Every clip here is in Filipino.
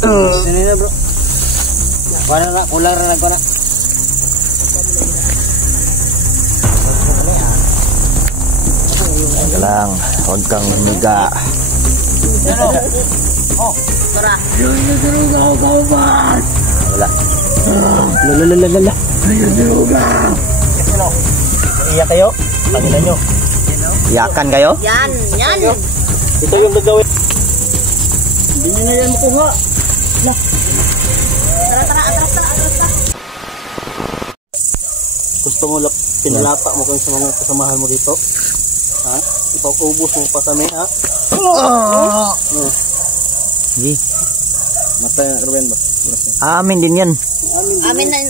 Sini na bro. Kuha na, kulang na lang ko na. Teka lang, huwag kang humiga. Oh, tara. Wala. Lalalala. Iyak kayo? Pangilan nyo. Iyakan kayo? Yan, yan. Ito yung gagawin. Hindi nyo na yan makuha. Tara, tara, atras, tara, atras, tara. Gusto mo pinalapa mo kung sa mga kasamahan mo dito? Ha? Ipag-ubos mo pa kami, ha? Sige. Matay na, Ruben ba? Amin din yan. Amin na,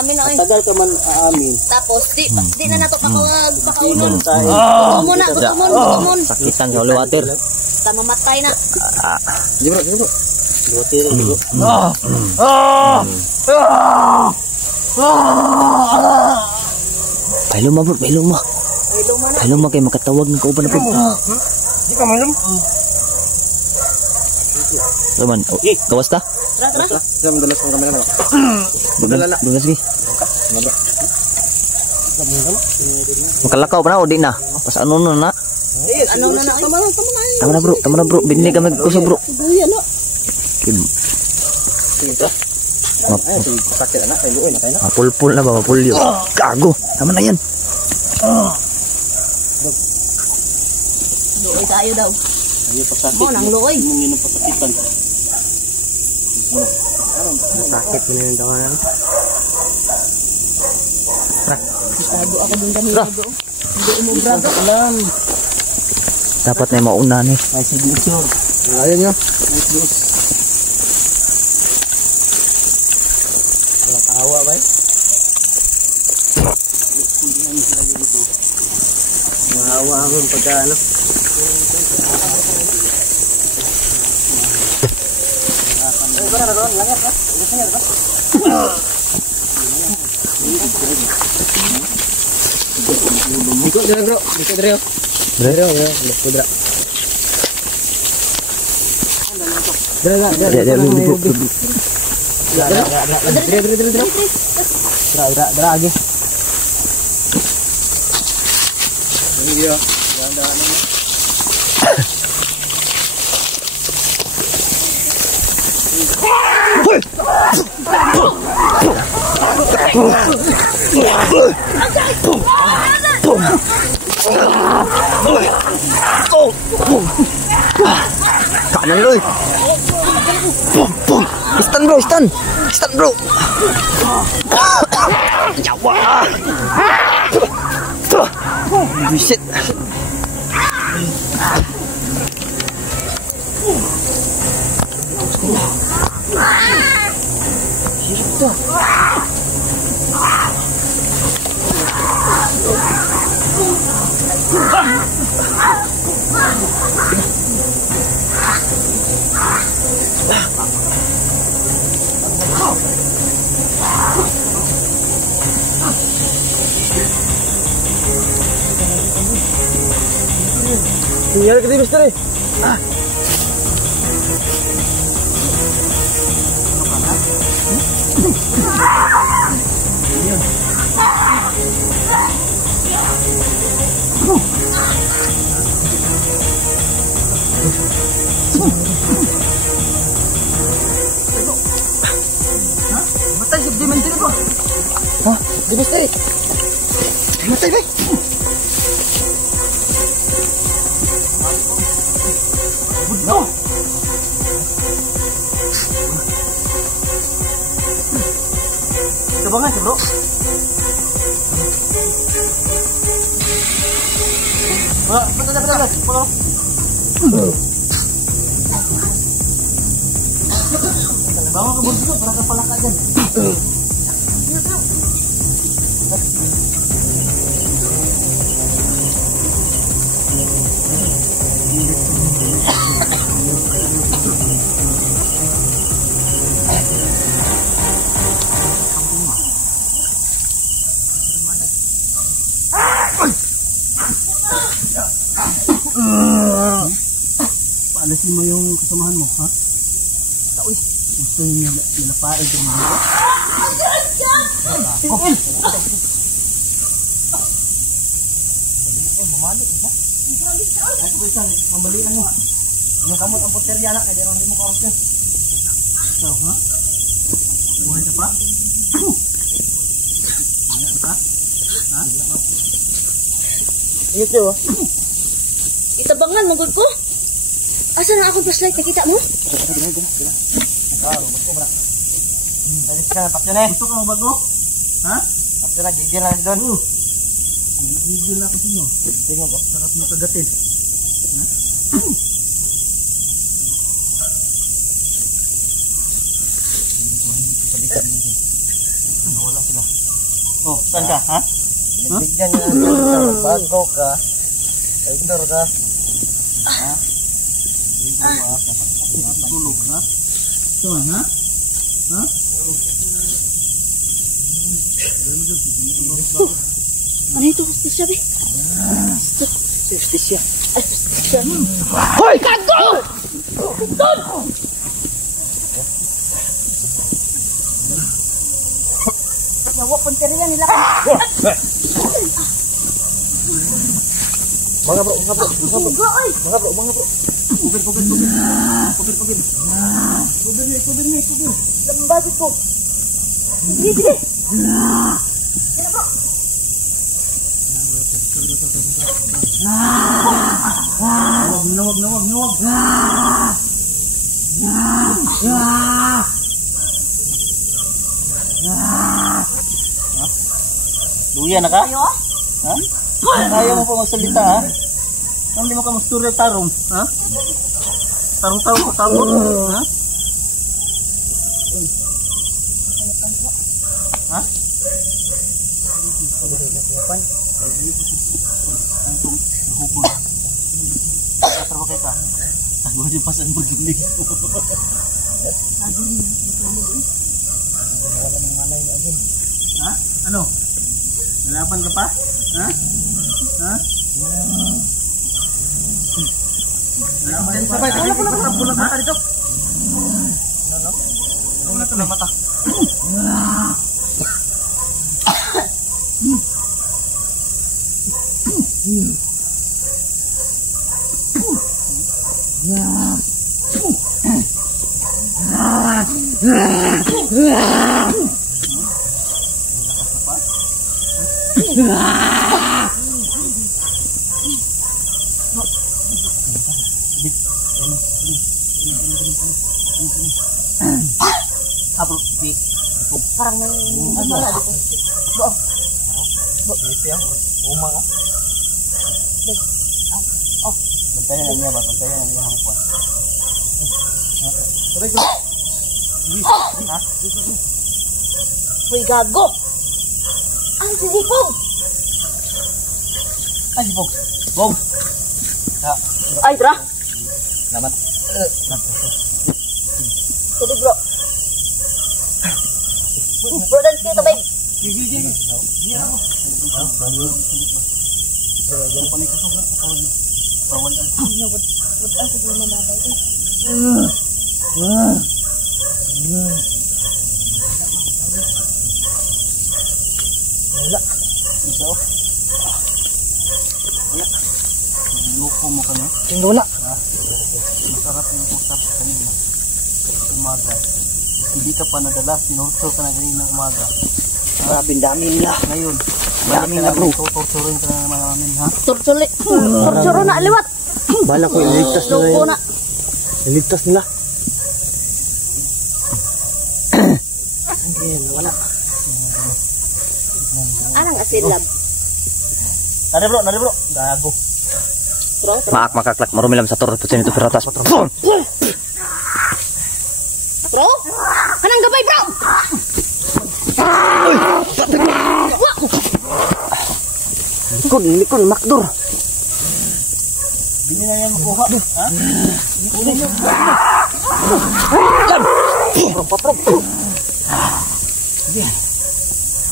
amin na, oy. Tagal ka man aamin. Tapos, di na nato pakaunon. Tayo. Gusto mo na, gusto mo. Sakitan sa ulo water. Mamatay na. Di bro, di bro. Water, di bro. Pailuma bro, pailuma. Iluma na. Pailuma kayo makatawag ng kauban na bro. Di ka malam. Roman, gawas ta? Tara, tara. Saya mendalas ng kamera na. Bukan sige. Makalakaw pa na o di na? Pas ano na na? Ano na na, oy? Tama na bro. Binili kami kusog bro. Kim. Sakit anak, kayo na kayo na. Mapulpul na ba? Mapulyo. Gago. Tama na yan. Luoy tayo daw. Ayo pasakit. Mo nang luoy. Munginom pasakitan. Sakit na yung tawanan. Bago ako dun dami bago. Hindi umubrado. Alam. Dapat na yung mauna ni. May signature. Ayan nyo. Walang kahawa ba eh? Mahawa ang pagkaano. Diko dira bro, diko dira. Dira. Dira agi. Ini dia. Dahan-dahan ini. Kanan loy. Istan bro. Jawa. Buset. Tinggal ke tipis tadi. Matay si Dimensi ko. Hah? Tipis tadi. Matay deh. No. Coba nggak bro? Betul. Bawa ke bus juga, berangkat palak aja. Paalasin mo yung kasamahan mo, ha? uy. Gusto niya nilapain sa mga. Mamali ha? Ay ko isang mambalian mo. Yung kamot ang puterya na kaya hindi mo kaos. So, ha? Buhay ka pa? Ha? Ito oh. Itabangan magod ko. Asa na akong flashlight nakita mo? Dalit ka na, pakyan eh. Gusto ka mo bago? Ha? Pakyan na, gigil lang doon. Gigil ako sa inyo. Tingnan ko, sarap na kagatin. Ha? Wala sila. Oh, saan ka? Ha? Bigyan niya bago ka. Indoor ka. Ha? Tulog ha? Ito ha? Ha? Ano ito? Hostisya ba? Hostisya. Ay, hostisya. Hoy, kago! Doon! Nawa punteriya nila ka. Mga bro. Mga bro. Kubir. Kubir. Lambasit ko. Sige. Yan bro. Nawag. Luya na ka? Ayo. Ha? Kaya mo pa magsalita ha? Hindi mo ka magsturya tarong, ha? Tarong ha? Ha? Trabaho kayo ka? Ako di pasan mo dulig. Wala nang malay agad. Ha? Ano? Nalaban ka pa? Ha? Bulag mata dito. Bulag na mata. Apa di parang nang ano na dito. Ito yan. Umang oh. Bantayan niya ba? Bantayan niya ang kuwan. Aray ko. Ha? Hoy gago. Ang sisipog. Ay, Bog. Bog. Ay, tra. Salamat. Tudo bro. Bro, dan dito ba? Sige. Yan pa ni kusog na bawal ang Wad ako di mamabay ko. Wala. Ito. Wala. Loko mo ka na. Wala. Masarap yung usap kanina. Umaga. Hindi ka pa nadala. Sinurso ka na kanina umaga. Marabing dami nila. Ngayon. Dami na bro. Tuturin ka na naman namin ha. Torturo na aliwat. Bala ko iligtas na Loko na. Iligtas nila. Wala. Anang asilab. Nari bro. Gago. Bro. Maak makaklak marumilam sa torot putin ito piratas. Bro. Kanang gabay bro. Likod makdur. Bini na yan makuha. Ha?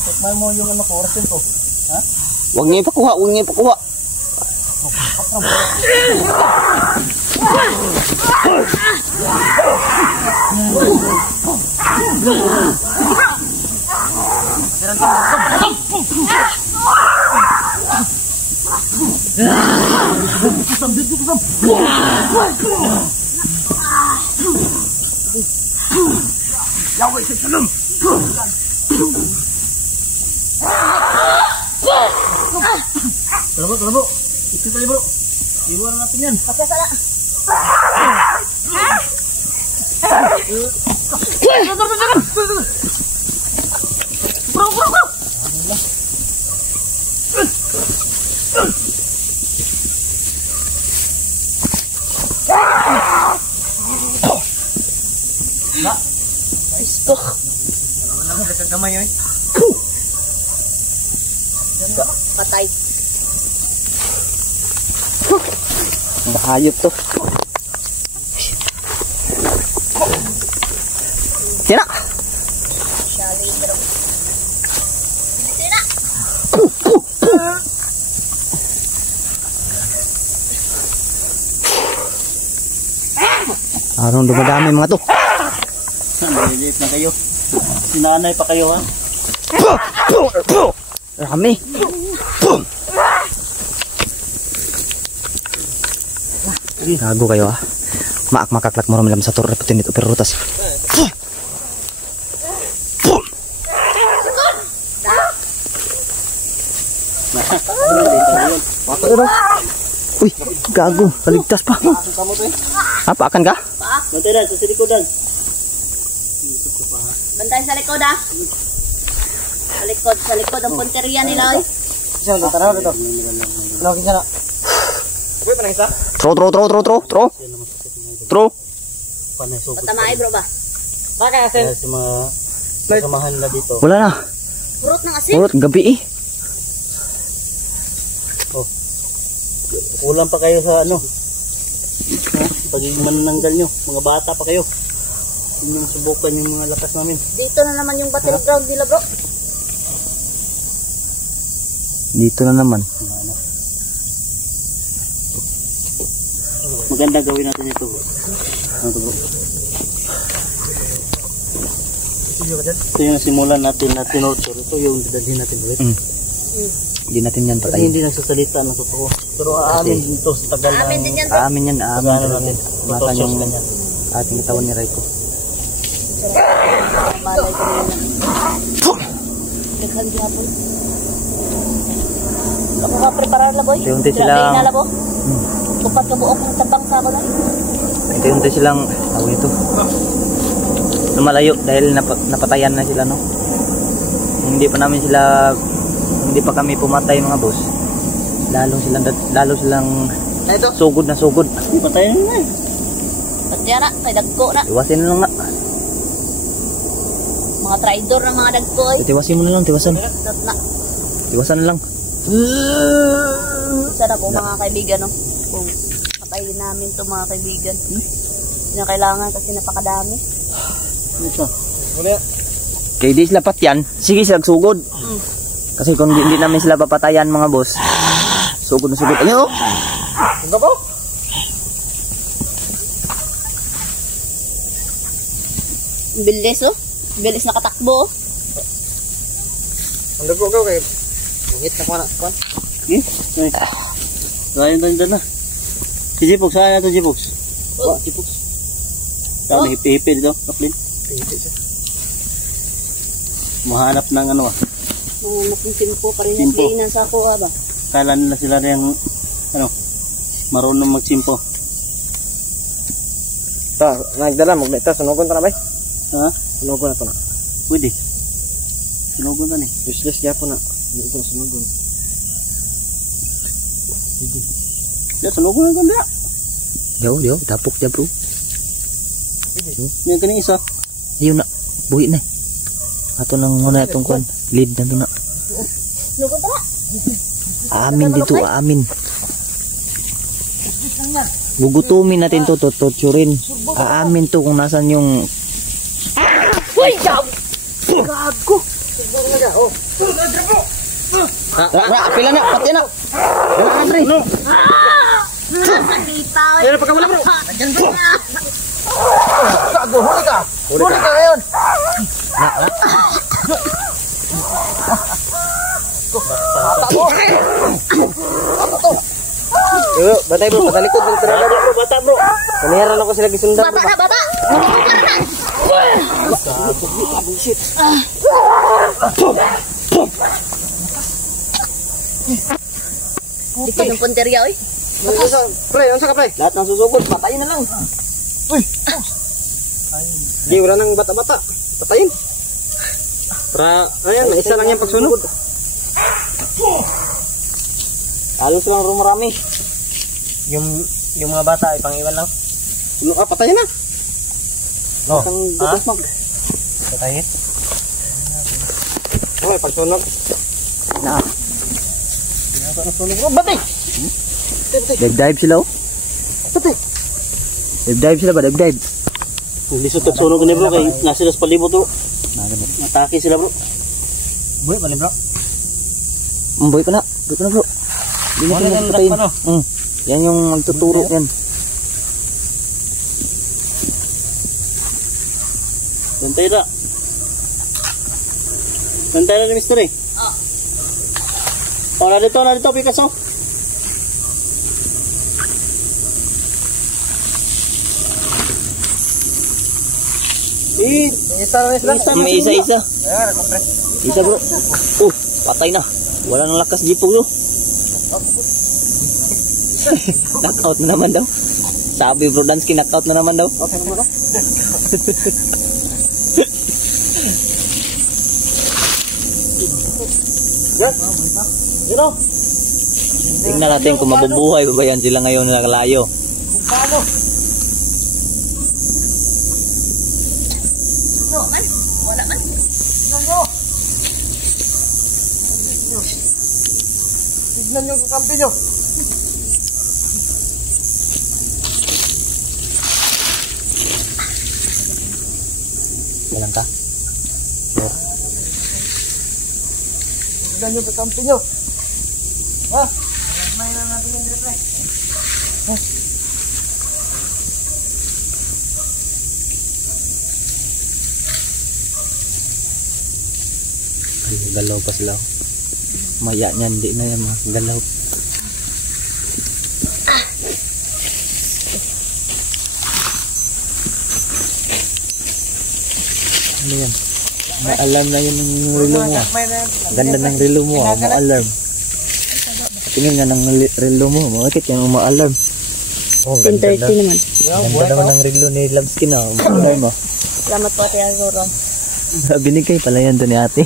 Tikman mo yung ano ko, orasin ko. Ha? Huwag niya ipakuha. Kalau bro, itu kali bro. Di luar natin yan. Pasal na. Bro. Isko. Ano na gamay yun? Patay. Bahayop to. Sina. Shali bro. Sina. Arong dumadami mga to. Maliliit na kayo. Sinanay pa kayo ha. Rami. Gago kayo ah. Maak makaklak mo ram sa torre putin dito pero rutas. Uy, gago, kaligtas pa. Apa akan ka? Bantay na sa silikodan. Bantay sa likod ah. Sa likod ang punteriya nila oy. Isa lang tanaw dito. Lagi sana. Uy, panang isa. Tro. Panay so. Patamay bro ba? Baka asin. Sa mga kasamahan na dito. Wala na. Purot ng asin. Urot gabi eh. Oh. Kulang pa kayo sa ano? Pag manananggal nyo, mga bata pa kayo. Inyong subukan yung mga lakas namin. Dito na naman yung battle ground nila bro. Dito na naman. Maganda gawin natin ito. Ano to bro? Ito yung simulan natin na tinorture. Ito yung dadalhin natin ulit. Hindi natin yan Kasi patayin. hindi nagsasalita ng totoo. Pero aamin dito sa tagal ng... Amin din yan bro. Aamin yan, aamin Pag-ano talaga. natin. Matan yung Kanya. ating katawan ni Raiko. Malay ko nila. Daghan gyapon. Ako ka preparar la boy. Unti-unti silang- Grabe na la bo. Upat ka buok ng tabang sa na. Unti-unti silang tawag ito. Lumalayo dahil napatayan na sila no. Hindi pa kami pumatay mga boss. Lalo silang sugod na sugod. Patayin na eh. Patya na, kay dagko na. Tiwasin na lang nga. Mga traidor ng mga dagko ay. Tiwasin mo na lang, tiwasan. Dot na. Tiwasan na lang. Isa na po mga kaibigan no. Kung patayin namin to mga kaibigan. Hindi na kailangan kasi napakadami. Ito. Kaya di sila patyan, sige sila sugod. Kasi kung hindi namin sila papatayan mga boss, sugod na sugod. Ayun oh! Ano po? Bilis oh. Bilis nakatakbo oh. Ang dago kayo. Hit na ko na. Okay? Gayun tayo na. Si Jipox, saan na ito Jipox? Oh. Jipox. Saan na hipi-hipi dito, Kaplin? Mahanap ng ano ah. Mga nakong simpo pa rin Simpo. yung sa ako ba? Kala nila sila rin ano, marunong magsimpo. Ta, nagdala mo, ta sunugon ta na bay. Ha? Sunugon na to na. Pwede. Sinugon ka ni. Useless ya po na. Hindi ko sunugon. Ya, sinugon ka na. Yo, tapok dia bro. Yan ka isa. Ayun na, buhi na. Ato nang muna itong kuan, lead na to na. Lugo tara. Amin dito, amin. Gugutumin natin to, torturin. Aamin to kung nasan yung... Uy, jaw! Gago! Siguro na oh. Pila na, pati na. Wala na, pre. Sakita. Yan, pagka wala bro. Nandiyan ba na? Gago, huli ka! Huli ka ngayon! Bata mo! Bata to! Yo, batay bro, patalikod ng tirada bro, bata bro. Kaniharan ako sila gisundan. Bata na, bata! Shit. Di ko ng punterya, oy. Pre, ano ka pre? Lahat ng susugod, patayin na lang. Uy! Di, wala nang bata-bata. Patayin. Para, ayan, isa lang yung pagsunog. Halos lang rumarami. Yung mga bata ay pang-iwan lang. Patayin na. No. Ang butas mag. Patayin. Okay, pagsunog. Na. Pagsunog bro, batay! Dive sila oh. Batay! Dive sila ba? Dive. Lisot at sunog ni bro, kaya nasa las palibot bro. Matake sila bro. Boy, pala bro. Boy pa na. Boy pa na bro. Hindi na sila patayin. Yan yung magtuturo yan. Bantay na. Bantay na ni Mr. eh. Oh, na dito, Picasso. May isa. Isa bro. Patay na. Wala nang lakas jipog bro. Knockout na naman daw. Sabi bro Dansky, knockout na naman daw. Okay na bro. Zero. Tingnan natin kung mabubuhay ba yan sila ngayon na layo. Paano? Wala man. Tignan nyo kakampi nyo. Walang ka? Tignan nyo kakampi nyo. Ha? May na natin yung reply. Ha? Galaw pa sila. Maya niyan, hindi na yan mga galaw. Ano yan? Ma-alarm na yun ng relo mo. Ganda ng relo mo, ma-alarm. Tingin nga ng relo mo, bakit yan ma-alarm? Oh, 10:30 naman. Ganda naman ng relo ni Labsky na, ma-alarm mo. Salamat po, Ate Aurora. Binigay pala yan doon ni ate.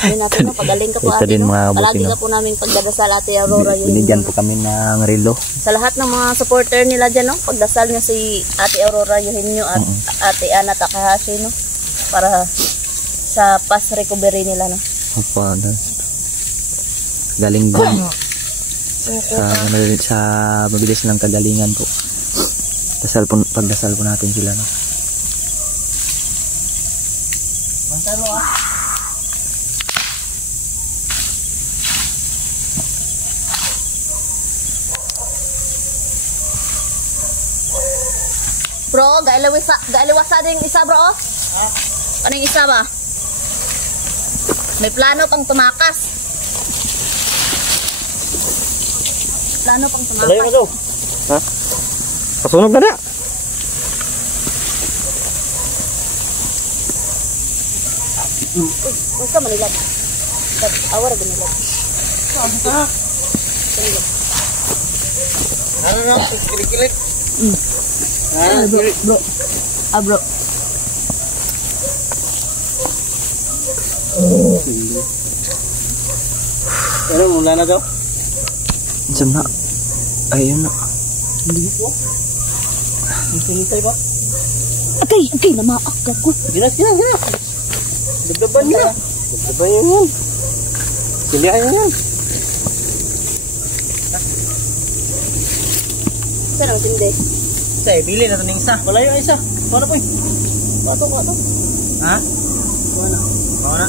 Hindi natin no, pagaling ka po Ito ate din no. mga Palagi buti, no? ka po namin pagdadasal Ate Aurora. Binigyan po kami ng relo. Sa lahat ng mga supporter nila dyan no, pagdasal nyo si Ate Aurora Eugenio at Ate Ana Takahashi no. Para sa fast recovery nila no. Opo, galing din sa mabilis ng kagalingan po. Pagdasal po natin sila no. Mantaro ah. Bro, gailiwasa din isa bro. Ano yung isa ba? May plano pang tumakas. Plano pang tumakas. Palayo ka daw. Ha? Pasunog na na. Unsa man nila? Awar ba nila? Ano na? Kilik-kilik. Bro. Ah bro. Pero mula na daw. Diyan na. Ayun na. Hindi po. Hinihintay ba? Okay, namaak ko. Ginas. Dagdaban niya. Dagdaban niya yan. Silihan niya yan. Saan ang tindi? Isa eh, bili na ito ng isa. Wala yung isa. Paano po eh? Pato. Ha? Bawa na.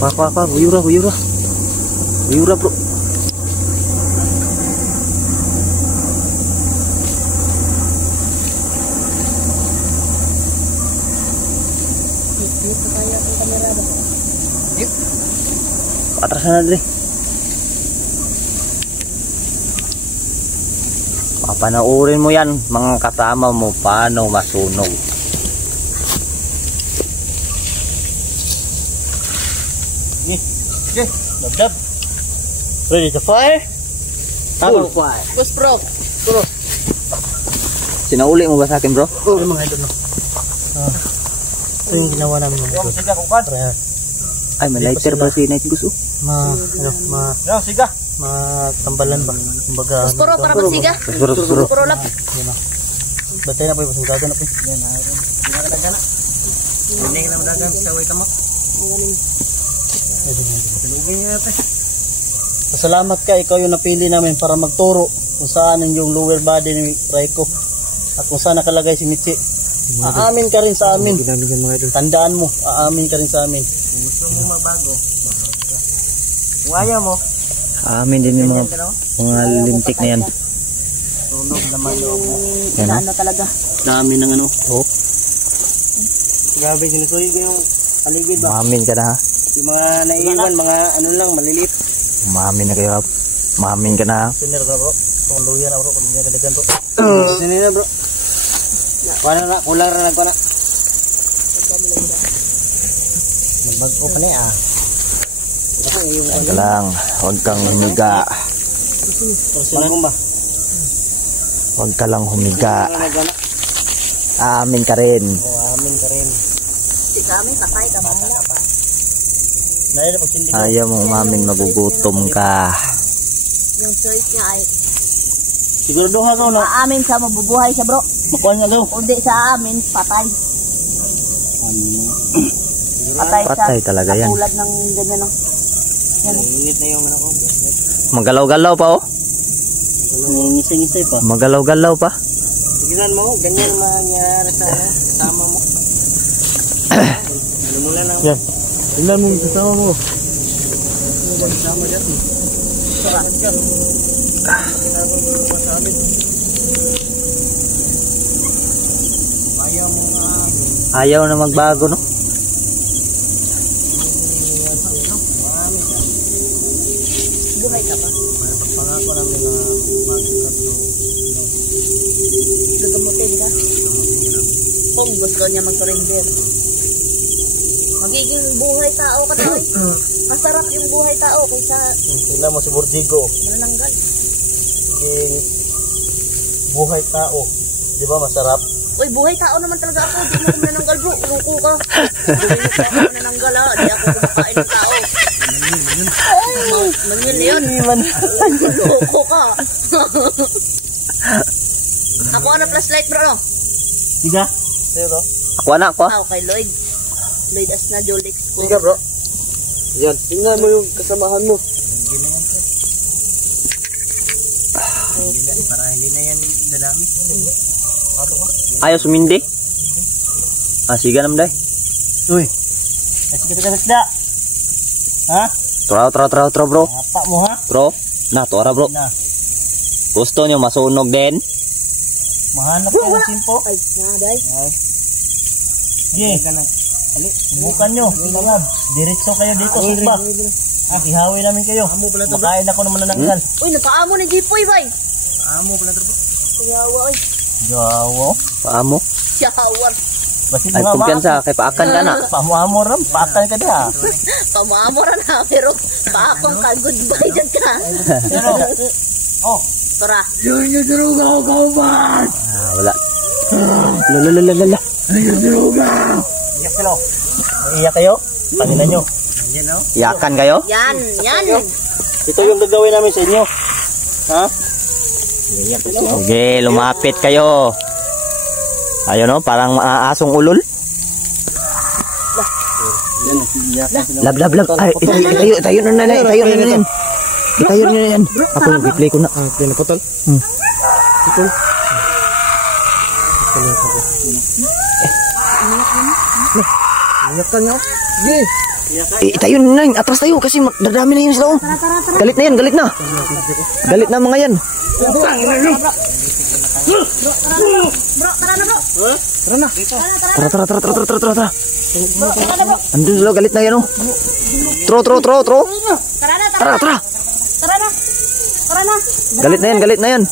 Pa, Uyura bro. Atrasan na dre. Papanoorin mo yan mga kasama mo paano masunog. Okay, dab. Ready to fire? Full fire. Bus bro. Sinauli mo ba sa akin bro? Oo, mga idol no. Ito yung ginawa namin mga idol. Siga kung kadre. Ay, may lighter ba si Night Goose? Siga. Matambalan ba? Kumbaga. Bus bro para magsiga. Bro. Bro lap. Batay na po yung pasunggagan na po. Yan na. Hindi na kadagana. Hindi na madagan sa way tamo. Pasalamat ka, ikaw yung napili namin para magturo kung saan yung lower body ni Raiko at kung saan nakalagay si Michi. Aamin ka rin sa amin. Tandaan mo, aamin ka rin sa amin. Gusto mo mabago? Kung ayaw mo, Amin din yung mga lintik na yan. tunog naman yung Ano talaga. dami ng ano. Oh. Grabe, sinusuyo ko yung paligid ba? Umamin ka na ha. Yung mga naiiwan, mga ano lang, maliliit. Umamin na kayo ha. Umamin ka na ha. Sinir ka bro. Kung luya na bro, kung luya ka dagan bro. Sinir na bro. Kuha na, kulang na lang ko na. Magbago pa niya ah. Teka lang, huwag kang humiga. Bagong ba? Huwag ka lang humiga. Aamin ka rin. Amin ka rin. Si kami, patay ka ba? Nahirap pag hindi ko. Ayaw mo umamin, magugutom ka. Yung choice niya ay Siguraduhan ko no. aamin sa mabubuhay siya bro. Makuha niya daw. Kundi sa amin, patay. Patay siya. Patay talaga yan. Katulad ng ganyan no. Yan. Init na yung ano ko. Magalaw-galaw pa oh. Ngisay-ngisay pa. Magalaw-galaw pa. Tignan mo, ganyan mangyari sa kasama mo. Lumula na. Yan. Tignan mo yung kasama mo. Kasama dyan. Sarap ka. Ayaw mo nga. Ayaw na magbago no. Buhay ka pa. Pangako namin na Gagamutin ka. Kung gusto niya mag-surrender. Magiging buhay tao ka tayo. Masarap yung buhay tao kaysa tingnan mo si Bordigo. manananggal. Sige, buhay tao. Di ba masarap? Uy, buhay tao naman talaga ako. Di mo manananggal bro. Luko ka. Hindi ako manananggal ha. Di ako kumakain ng tao. Manil yun. Luko ka. Ako ano flashlight bro no? Tiga? Pero? Ako na ako. Ako kay Lloyd. Lloyd as na Jolix ko. Tiga bro. Yan. Tingnan mo yung kasamahan mo. Para hindi na yan dadami. Ayaw sumindi. Sige naman day. Uy. Kasi kita kasda. Ha? Tro bro. Apa mo ha? Bro. Na, tora bro. Na. Gusto nyo masunog din? Mahanap ka ng simpo. Ay, naday. Sige. Subukan nyo. Diretso kayo dito. Sugba. Ihawi namin kayo. Makain ako naman nananggal. Uy, napaamo na Jipoy bay. Amo pala ito. Yawa oy. Jawo. Paamo? Yawar. Basi Ay, kumpiyansa. Kay paakan ka na. Pamu-amo ram. Paakan ka dia. Pamamora na pero paakong ka goodbye dyan ka. Pero, oh. Tara. Yun yung droga ko, kauban! Wala. Lalalala. Yung droga! Iyak kayo. Iyak kayo? Kanina nyo. Iyakan kayo? Yan. Ito yung gagawin namin sa inyo. Ha? Sige, lumapit kayo. Ayun no, parang asong ulol. Lab. Ay, tayo na yan. Tayo na yan. Ako yung i-play ko na. Play na potol. Potol. Iyak ka nyo? Sige. Tayo na yan. Atras tayo kasi dadami na yun sila. Galit na yan, galit na. Galit na mga yan. Bro, tara na bro. Tara na. Tara. Andun sila, galit na yan, oh. Tro. Tara na. Tara. Galit na yan.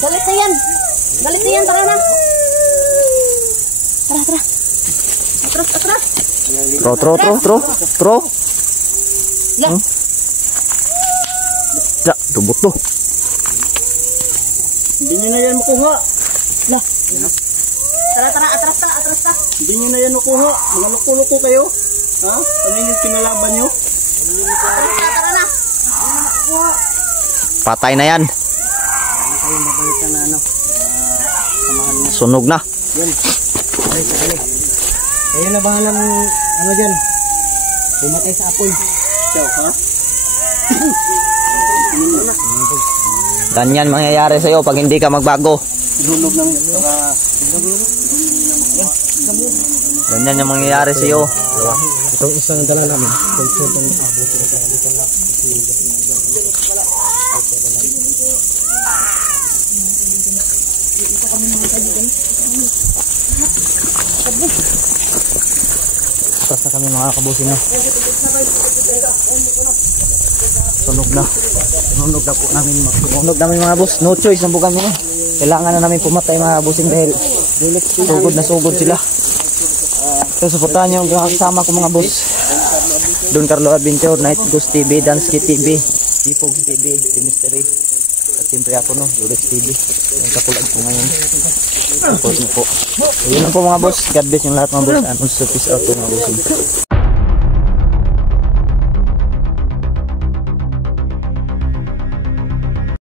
Galit na yan, tara na. Tara. Atras. Tro. Ya. Ya, tubot to. Hindi nyo na yan makuha. Lah. Tara, atras ta. Hindi nyo na yan makuha. Mga loko-loko kayo. Ha? Ano yung kinalaban nyo? Tara na. Patay na yan. Kayong babalikan na ano. Samahan mo. Sunog na. Yan. Kayo na bahalang ano dyan. Pumatay sa apoy. Ikaw, ha? Ganyan mangyayari sa'yo pag hindi ka magbago. Hulog ng Ganyan yung mangyayari sa'yo. itong isang dala namin. Itong abutin sa dito na. Basta kami mga kabusin na. Sunog na po namin. Sunog namin mga boss. No choice na po kami. Kailangan na namin pumatay mga kabusin dahil sugod sila. So suportahan nyo ang kasama ko mga boss. Don Carlo Adventure, Night Ghost TV, Dansky TV, Ipog TV, Mystery. At siyempre ako no, Julex TV. Yung kapulag ko ngayon. Support nyo po. Yun lang po mga boss. God bless yung lahat mga boss. Anong sa peace out po mga boss.